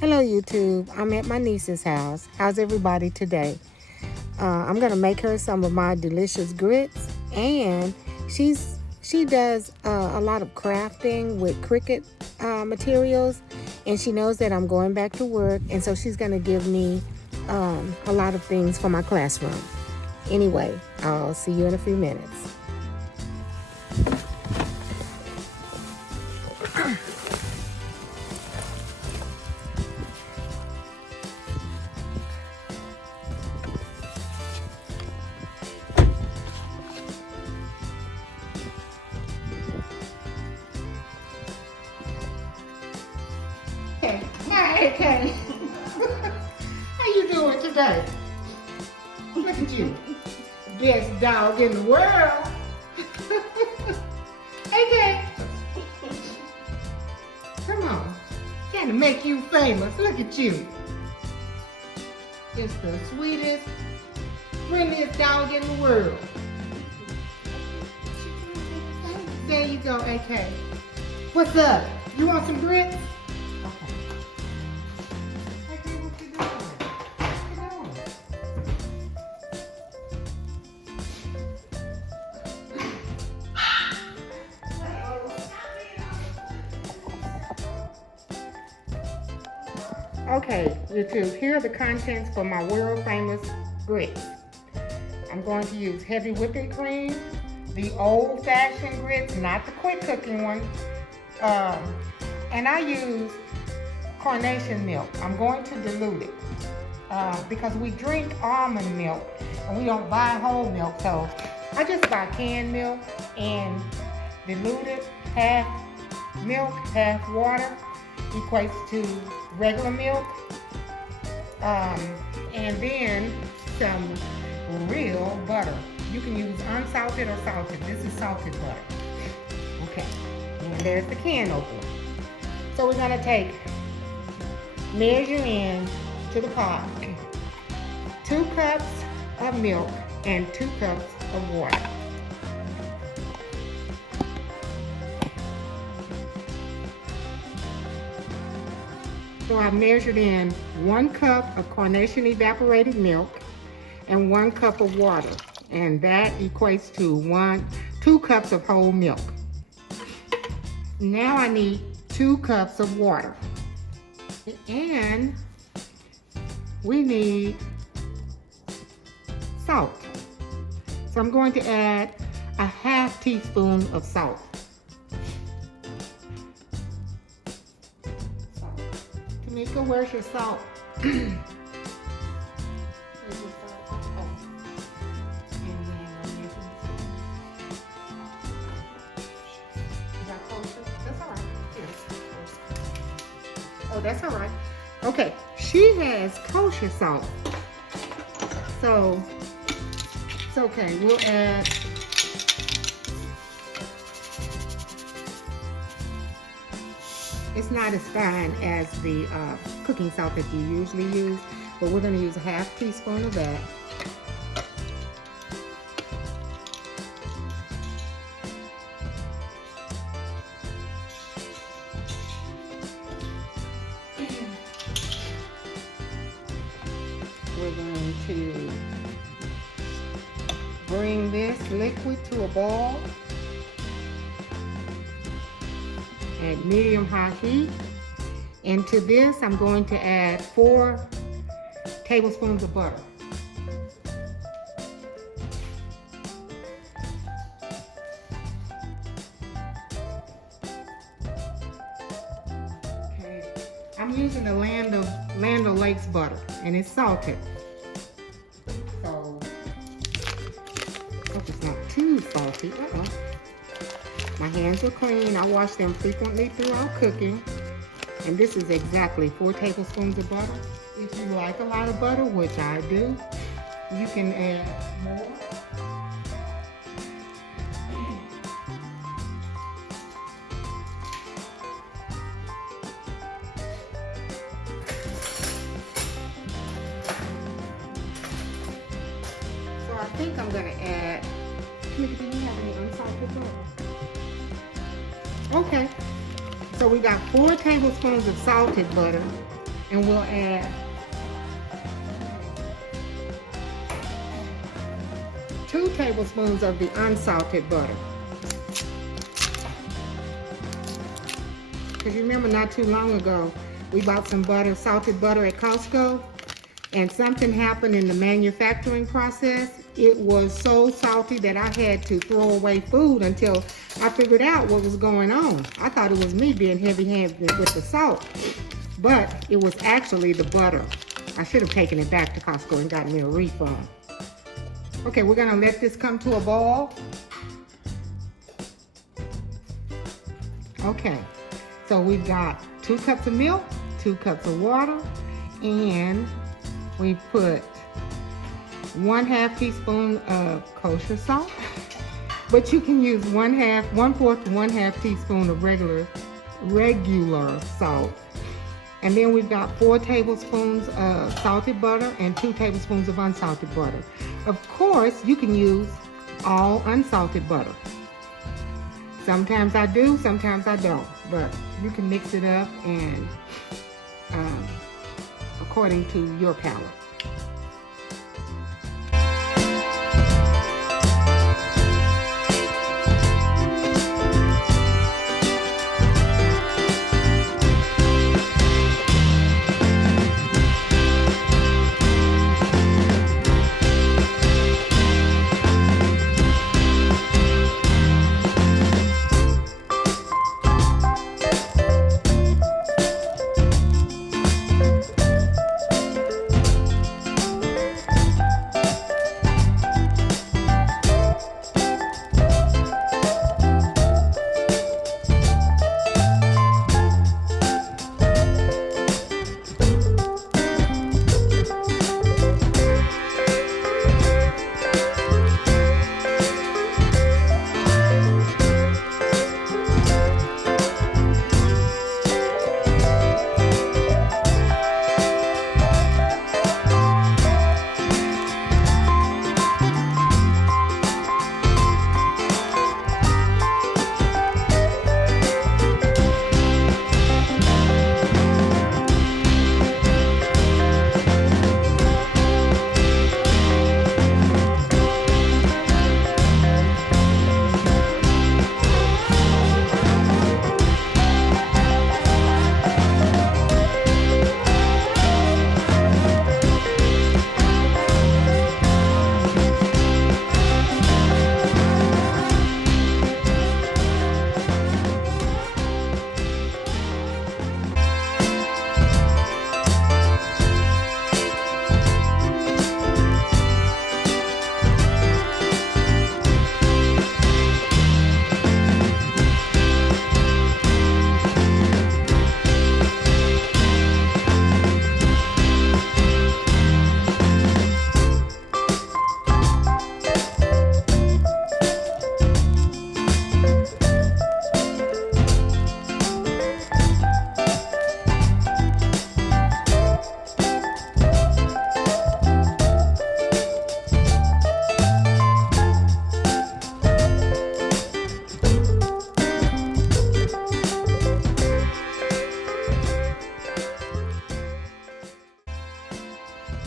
Hello YouTube, I'm at my niece's house. How's everybody today? I'm gonna make her some of my delicious grits, and she does a lot of crafting with Cricut materials, and she knows that I'm going back to work, and so she's gonna give me a lot of things for my classroom. Anyway, I'll see you in a few minutes. Hey, hi, hey. How you doing today? Look at you, best dog in the world. Hey, come on, trying to make you famous. Look at you. Just the sweetest, friendliest dog in the world. There you go, AK. What's up? You want some grits? Okay. AK, what you doing? What you doing? Okay, YouTube, here are the contents for my world famous grits. I'm going to use heavy whipping cream, the old-fashioned grits, not the quick cooking one. And I use carnation milk. I'm going to dilute it because we drink almond milk and we don't buy whole milk. So I just buy canned milk and dilute it. Half milk, half water equates to regular milk. And then some real butter. You can use unsalted or salted. This is salted butter. Okay, and there's the can opener. So we're gonna measure in to the pot 2 cups of milk and 2 cups of water. So I measured in 1 cup of carnation evaporated milk and 1 cup of water, and that equates to 2 cups of whole milk. Now I need 2 cups of water, and we need salt. So I'm going to add a half teaspoon of salt. Tamika, where's your salt? Oh, that's all right. Okay, she has kosher salt. So, it's okay. We'll add it's not as fine as the cooking salt that you usually use, but we're going to use a half teaspoon of that. We're going to bring this liquid to a boil at medium-high heat. And to this, I'm going to add 4 tablespoons of butter. Okay, I'm using the Land O'Lakes butter, and it's salted. So, hope it's not too salty. My hands are clean. I wash them frequently throughout cooking. And this is exactly 4 tablespoons of butter. If you like a lot of butter, which I do, you can add more. So I think I'm gonna add, do you have any unsalted butter? Okay, so we got 4 tablespoons of salted butter And we'll add 2 tablespoons of the unsalted butter. Because you remember not too long ago, we bought some butter, salted butter at Costco, and something happened in the manufacturing process. It was so salty that I had to throw away food until I figured out what was going on. I thought it was me being heavy-handed with the salt, but it was actually the butter. I should have taken it back to Costco and gotten me a refund. Okay, we're gonna let this come to a boil. Okay, so we've got 2 cups of milk, 2 cups of water, and we put 1/2 teaspoon of kosher salt, but you can use 1/4 to 1/2 teaspoon of regular salt. And then we've got 4 tablespoons of salted butter and 2 tablespoons of unsalted butter. Of course, you can use all unsalted butter. Sometimes I do, sometimes I don't, but you can mix it up and according to your palate.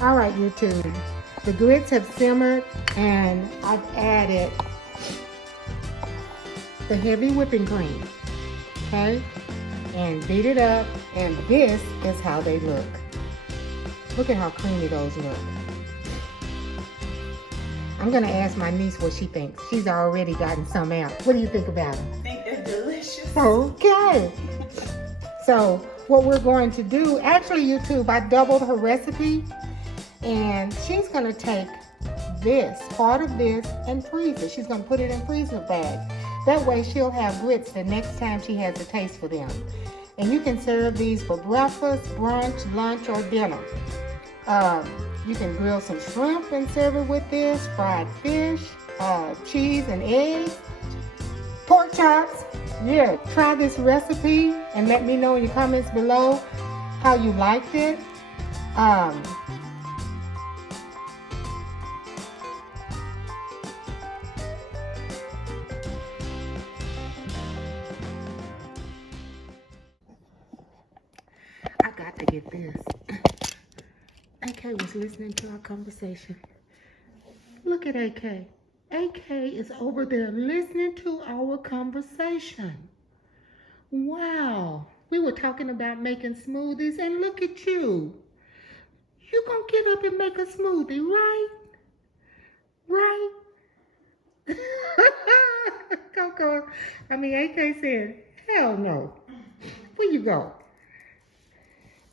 All right, YouTube, the grits have simmered and I've added the heavy whipping cream, okay? And beat it up, and this is how they look. Look at how creamy those look. I'm gonna ask my niece what she thinks. She's already gotten some out. What do you think about them? I think they're delicious. Okay. So what we're going to do, actually YouTube, I doubled her recipe, and she's gonna take this, part of this, and freeze it. She's gonna put it in freezer bag. That way she'll have grits the next time she has a taste for them. And you can serve these for breakfast, brunch, lunch, or dinner. You can grill some shrimp and serve it with this, fried fish, cheese and eggs, pork chops. Yeah, try this recipe and let me know in your comments below how you liked it. I got to get this. AK was listening to our conversation. Look at AK. AK is over there listening to our conversation. Wow. We were talking about making smoothies, and look at you. You gonna get up and make a smoothie, right? Right? Coco, AK said, hell no. Where you go?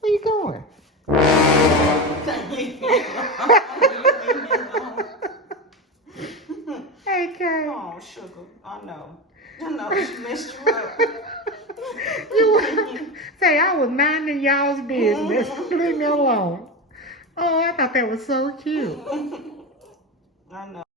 Where you going? AK. Oh, sugar. I know, she messed you up. You say I was minding y'all's business. Leave me alone. Oh, I thought that was so cute. I know.